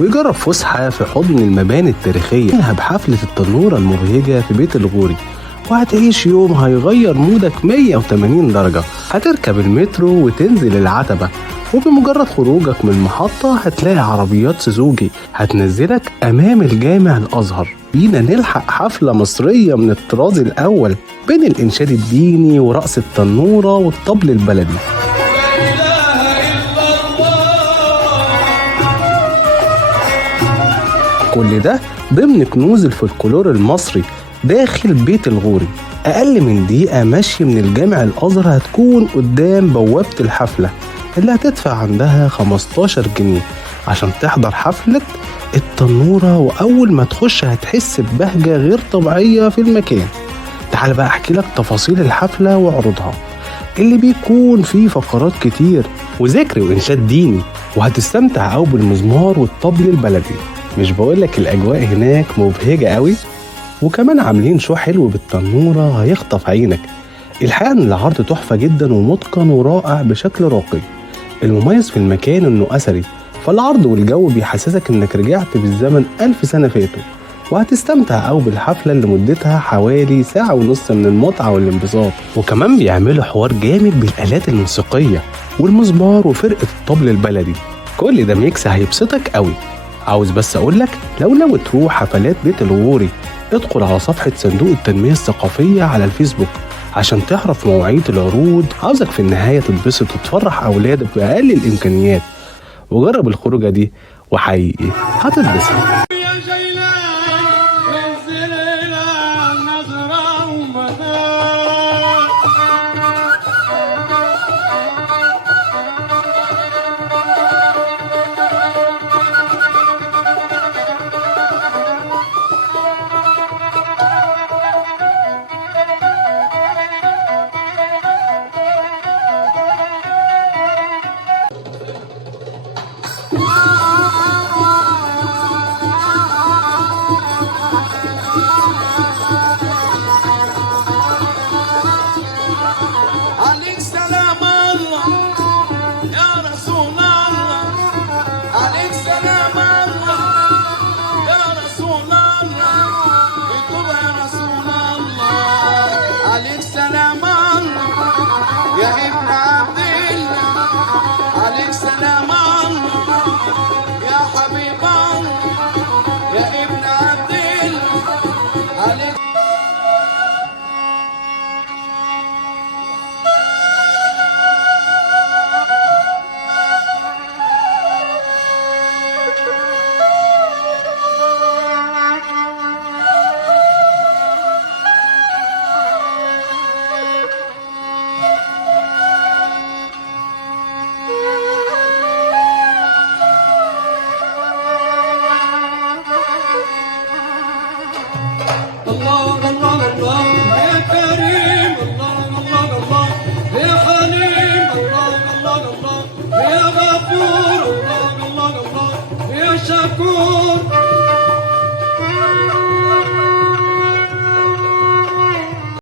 ويجرب فسحة في حضن المباني التاريخية بحفلة التنورة المبهجة في بيت الغوري، وهتعيش يوم هيغير مودك 180 درجة. هتركب المترو وتنزل العتبة، وبمجرد خروجك من المحطة هتلاقي عربيات سوزوكي هتنزلك أمام الجامع الأزهر. بينا نلحق حفلة مصرية من الطراز الأول بين الإنشاد الديني ورقص التنورة والطبل البلدي. كل ده ضمن كنوز الفولكلور المصري داخل بيت الغوري. أقل من دقيقة مشي من الجامع الأزهر هتكون قدام بوابة الحفلة اللي هتدفع عندها 15 جنيه عشان تحضر حفلة التنورة، وأول ما تخش هتحس ببهجة غير طبيعية في المكان. تعال بقى أحكي لك تفاصيل الحفلة وعروضها اللي بيكون فيه فقرات كتير وذكر وإنشاد ديني، وهتستمتع أو بالمزمار والطبل البلدي. مش بقولك الأجواء هناك مبهجة قوي، وكمان عاملين شو حلو بالتنورة هيخطف عينك. الحقيقة إن العرض تحفة جدا ومتقن ورائع بشكل راقي. المميز في المكان إنه أثري، فالعرض والجو بيحسسك إنك رجعت بالزمن 1000 سنة فاتوا، وهتستمتع أو بالحفلة اللي مدتها حوالي ساعة ونص من المتعة والانبساط. وكمان بيعملوا حوار جامد بالآلات الموسيقية والمزمار وفرقة الطبل البلدي. كل ده ميكس هيبسطك قوي. عاوز بس أقولك لو ناوي تروح حفلات بيت الغوري ادخل على صفحة صندوق التنمية الثقافية على الفيسبوك عشان تعرف مواعيد العروض. عاوزك في النهاية تتبسط وتفرح أولادك بأقل الإمكانيات، وجرب الخروجة دي وحقيقي هتتبسط.